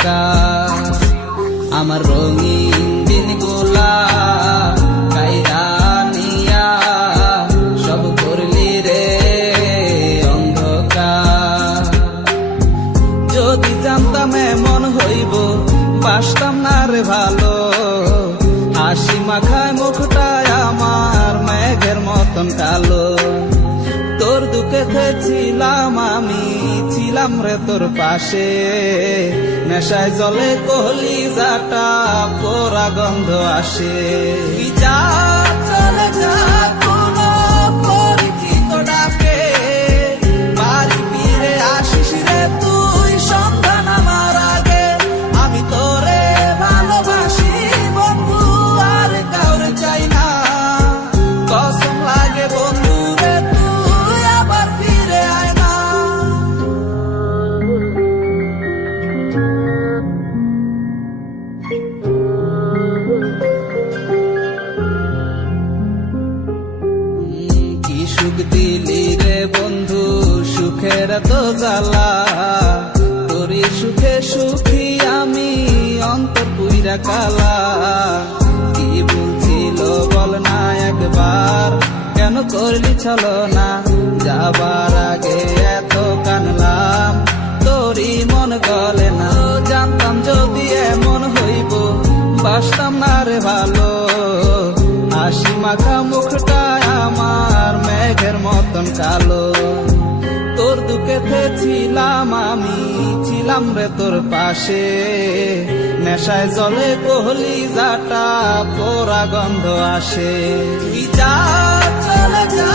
অন্ধকার। আমার রঙিন দিনগুলা কাইরা নিয়া সব করলি রে অন্ধকার। যদি জানতাম এমন হইব বাসতাম না রে ভালো, হাসি মাখায় মুখটায় আমার মেঘের মতন কালো। তোর দুঃখে ছিলাম আমি, ছিলাম রে তোর পাশে, নেশায় জলে কলিজাটা পোড়া গন্ধ আসে। যা চলে যা কোনো পরিচিত ডাকে, বাড়ি ফিরে আসিস রে তুই সন্ধান আমার আগে। আমি তোরে ভালোবাসি বন্ধু, আর কাউরে চাই না, কসম লাগে বন্ধু রে তুই আবার ফিরে আয় না। কি সুখ দিলি রে বন্ধু, সুখের তো জ্বালা, তোরই সুখে সুখী আমি অন্তর পুইরা কালা। কি বলছিল বল না একবার, কেন করলি ছলনা, যাবার আগে এত কানলাম তোরই মন গলে না। জানতাম যদি এমন হইব বাসতাম না রে ভালো, হাসি মাখা মুখটা আমার মেঘের মতন কালো। তোর দুঃখে ছিলাম আমি, ছিলাম রে তোর পাশে, নেশায় জলে কলিজাটা পোড়া গন্ধ আসে। যা চলে যা।